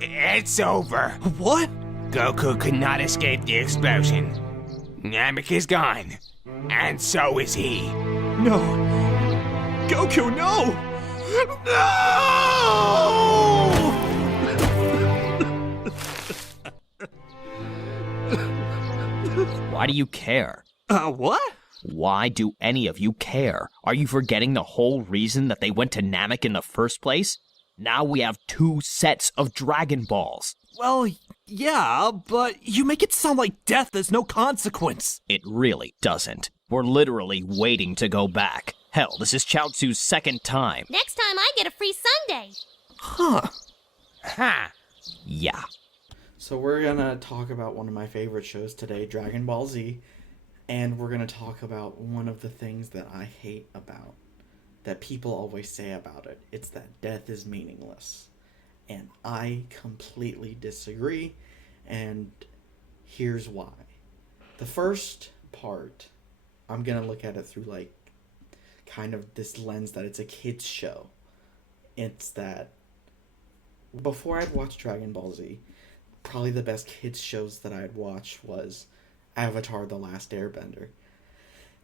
It's over. What? Goku could not escape the explosion. Namek is gone. And so is he. No. Goku, no! No! Why do you care? What? Why do any of you care? Are you forgetting the whole reason that they went to Namek in the first place? Now we have 2 sets of Dragon Balls. Well, yeah, but you make it sound like death is no consequence. It really doesn't. We're literally waiting to go back. Hell, this is Chaozu's 2nd time. Next time I get a free Sunday. Huh. Ha! Yeah. So we're gonna talk about one of my favorite shows today, Dragon Ball Z, and we're gonna talk about one of the things that I hate about, that people always say about it. It's that death is meaningless. And I completely disagree, and here's why. The first part, I'm gonna look at it through like kind of this lens that it's a kid's show. It's that before I'd watched Dragon Ball Z, probably the best kids shows that I'd watched was Avatar: The Last Airbender.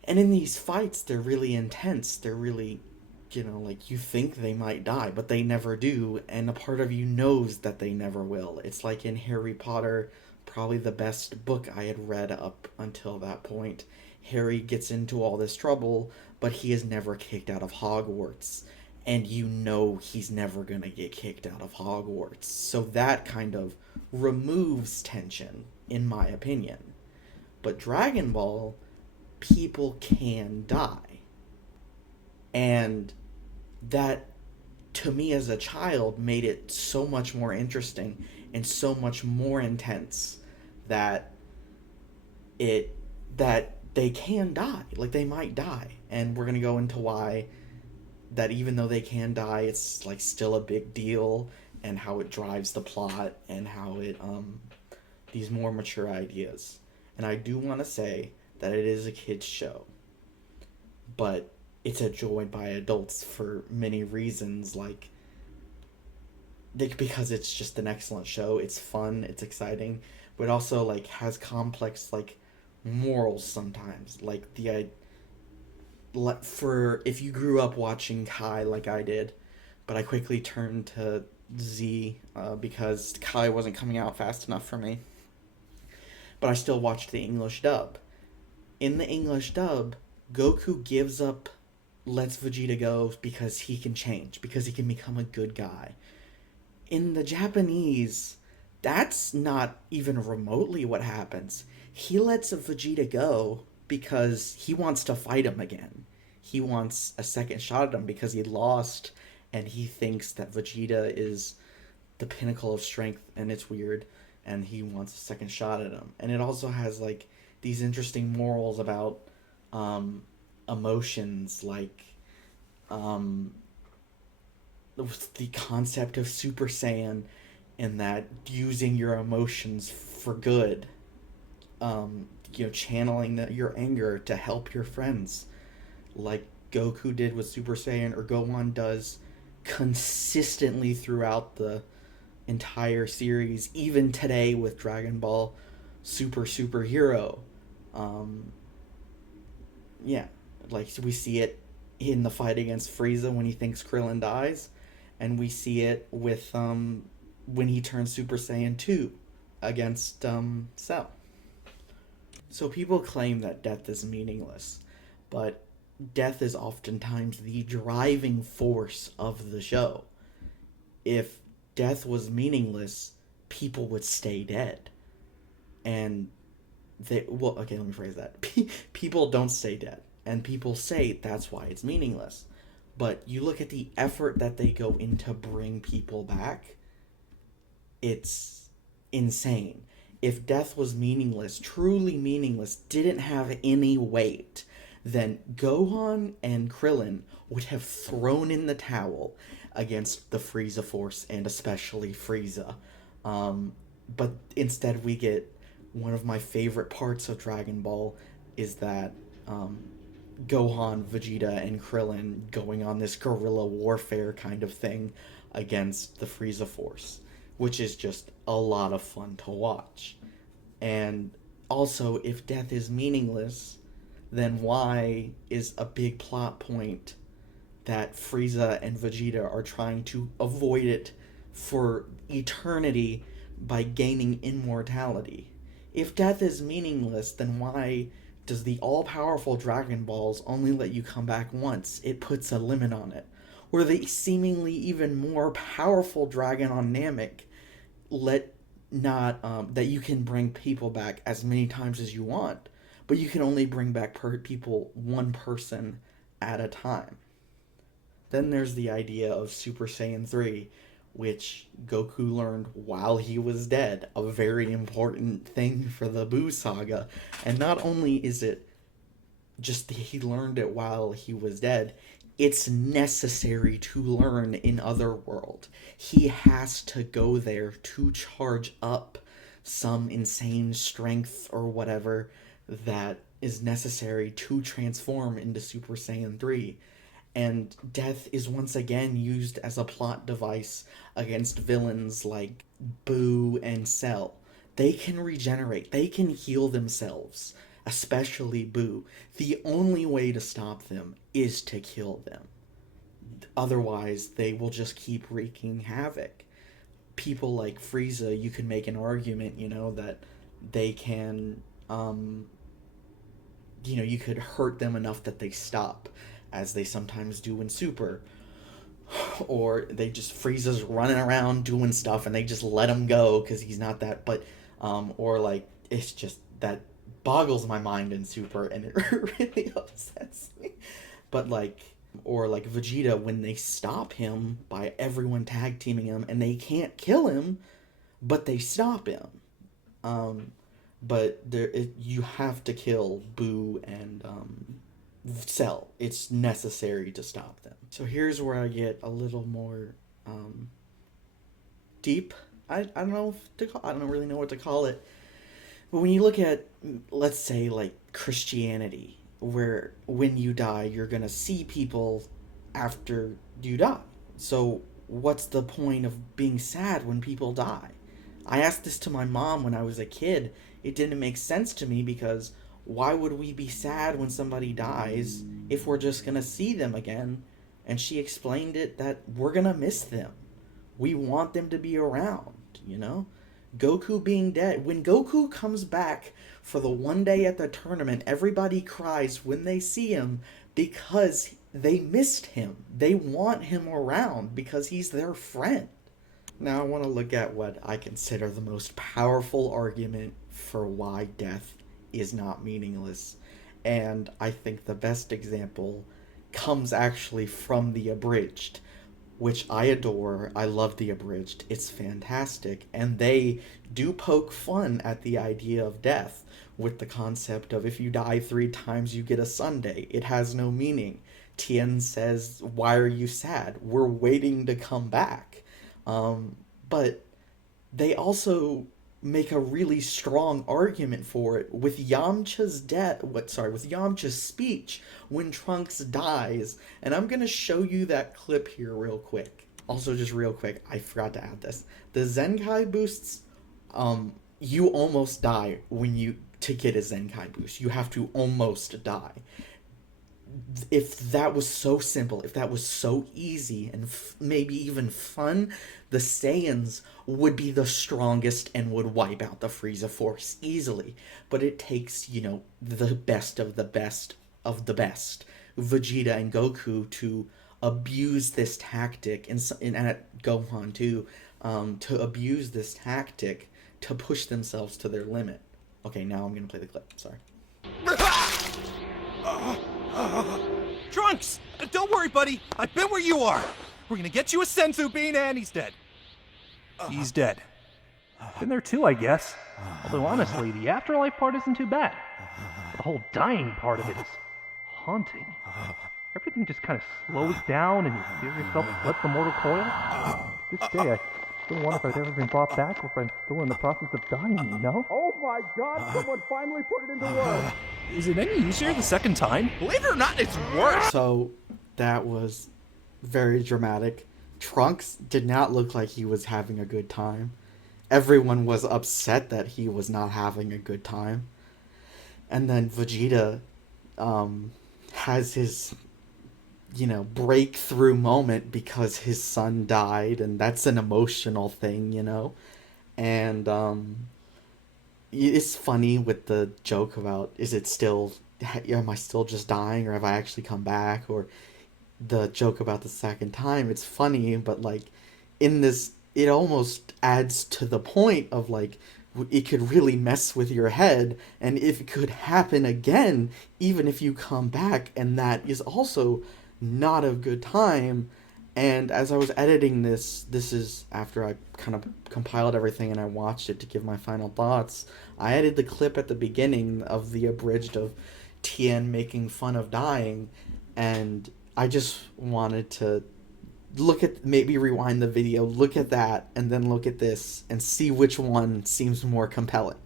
And in these fights, they're really intense. They're really, like you think they might die, but they never do. And a part of you knows that they never will. It's like in Harry Potter, probably the best book I had read up until that point. Harry gets into all this trouble, but he is never kicked out of Hogwarts. And you know he's never going to get kicked out of Hogwarts. So that kind of removes tension, in my opinion. But Dragon Ball, people can die. And that, to me as a child, made it so much more interesting and so much more intense that they can die. Like, they might die. And we're going to go into why that even though they can die, it's like still a big deal, and how it drives the plot, and how it these more mature ideas. And I do want to say that it is a kids show, but it's enjoyed by adults for many reasons, because it's just an excellent show. It's fun, it's exciting, but also like has complex like morals sometimes. Like for if you grew up watching Kai like I did, but I quickly turned to Z because Kai wasn't coming out fast enough for me. But I still watched the English dub. In the English dub, Goku gives up, lets Vegeta go because he can change, because he can become a good guy. In the Japanese, that's not even remotely what happens. He lets Vegeta go because he wants to fight him again. He wants a second shot at him because he lost, and he thinks that Vegeta is the pinnacle of strength, and it's weird, and he wants a second shot at him. And it also has like these interesting morals about emotions, like the concept of Super Saiyan, and that using your emotions for good, channeling your anger to help your friends, like Goku did with Super Saiyan, or Gohan does consistently throughout the entire series, even today with Dragon Ball Superhero. Like we see it in the fight against Frieza when he thinks Krillin dies, and we see it with when he turns Super Saiyan 2 against Cell. So people claim that death is meaningless, but death is oftentimes the driving force of the show. If death was meaningless, people would stay dead. And let me phrase that. People don't stay dead, and people say that's why it's meaningless. But you look at the effort that they go in to bring people back, it's insane. If death was meaningless, truly meaningless, didn't have any weight, then Gohan and Krillin would have thrown in the towel against the Frieza Force, and especially Frieza. But instead we get one of my favorite parts of Dragon Ball is that Gohan, Vegeta, and Krillin going on this guerrilla warfare kind of thing against the Frieza Force, which is just a lot of fun to watch. And also, if death is meaningless, then why is a big plot point that Frieza and Vegeta are trying to avoid it for eternity by gaining immortality? If death is meaningless, then why does the all-powerful Dragon Balls only let you come back once? It puts a limit on it. Or the seemingly even more powerful Dragon on Namek that you can bring people back as many times as you want, but you can only bring back people one person at a time. Then there's the idea of Super Saiyan 3, which Goku learned while he was dead, a very important thing for the Buu saga. And not only is it just that he learned it while he was dead, it's necessary to learn in Otherworld. He has to go there to charge up some insane strength or whatever that is necessary to transform into Super Saiyan 3. And death is once again used as a plot device against villains like Buu and Cell. They can regenerate. They can heal themselves, especially Buu. The only way to stop them is to kill them. Otherwise, they will just keep wreaking havoc. People like Frieza, you can make an argument, that they can, you could hurt them enough that they stop, as they sometimes do in Super. Or they just, Frieza's running around doing stuff and they just let him go because he's not that, it's just, that boggles my mind in Super and it really upsets me. But or Vegeta, when they stop him by everyone tag teaming him and they can't kill him, but they stop him. But you have to kill Buu and Cell. It's necessary to stop them. So here's where I get a little more deep. I don't know I don't really know what to call it. But when you look at, let's say, Christianity, where when you die, you're gonna see people after you die. So what's the point of being sad when people die? I asked this to my mom when I was a kid. It didn't make sense to me because why would we be sad when somebody dies if we're just gonna see them again? And she explained it that we're gonna miss them. We want them to be around, Goku being dead. When Goku comes back for the one day at the tournament, everybody cries when they see him because they missed him. They want him around because he's their friend. Now I want to look at what I consider the most powerful argument for why death is not meaningless. And I think the best example comes actually from the Abridged, which I adore. I love the Abridged. It's fantastic. And they do poke fun at the idea of death with the concept of if you die 3 times, you get a Sunday. It has no meaning. Tien says, why are you sad? We're waiting to come back. But they also make a really strong argument for it with Yamcha's with Yamcha's speech when Trunks dies. And I'm going to show you that clip here real quick. Also, just real quick, I forgot to add this. The Zenkai boosts, you almost die to get a Zenkai boost. You have to almost die. If that was so simple, if that was so easy and maybe even fun, the Saiyans would be the strongest and would wipe out the Frieza Force easily. But it takes, the best of the best of the best, Vegeta and Goku, to abuse this tactic, and Gohan too, to abuse this tactic to push themselves to their limit. Okay, now I'm gonna play the clip. Sorry. Trunks! Don't worry, buddy. I've been where you are. We're gonna get you a Senzu bean and he's dead. He's dead. Been there too, I guess. Although honestly, the afterlife part isn't too bad. The whole dying part of it is haunting. Everything just kind of slows down and you feel yourself slip from mortal coil. To this day, I still wonder if I've ever been brought back or if I'm still in the process of dying, Oh my god, someone finally put it into words! Is it any easier the second time? Believe it or not, it's worse! So, that was very dramatic. Trunks did not look like he was having a good time. Everyone was upset that he was not having a good time. And then Vegeta has his, breakthrough moment because his son died, and that's an emotional thing. And it's funny with the joke about, am I still just dying, or have I actually come back, or the joke about the second time. It's funny, but like in this, it almost adds to the point of like it could really mess with your head, and if it could happen again, even if you come back, and that is also not a good time. And as I was editing this is after I kind of compiled everything and I watched it to give my final thoughts. I added the clip at the beginning of the abridged of Tien making fun of dying, and I just wanted to maybe rewind the video, look at that, and then look at this, and see which one seems more compelling.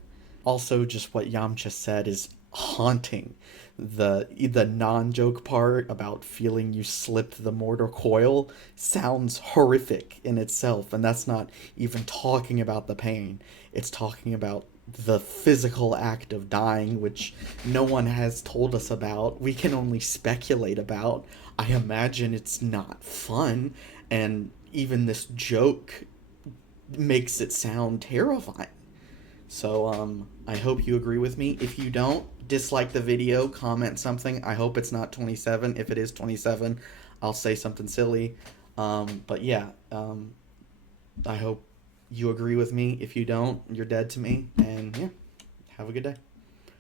Also, just what Yamcha said is haunting. The non-joke part about feeling you slipped the mortar coil sounds horrific in itself, and that's not even talking about the pain. It's talking about the physical act of dying, which no one has told us about. We can only speculate about. I imagine it's not fun, and even this joke makes it sound terrifying. So, I hope you agree with me. If you don't, dislike the video, comment something. I hope it's not 27. If it is 27, I'll say something silly. But yeah, I hope you agree with me. If you don't, you're dead to me. And yeah, have a good day.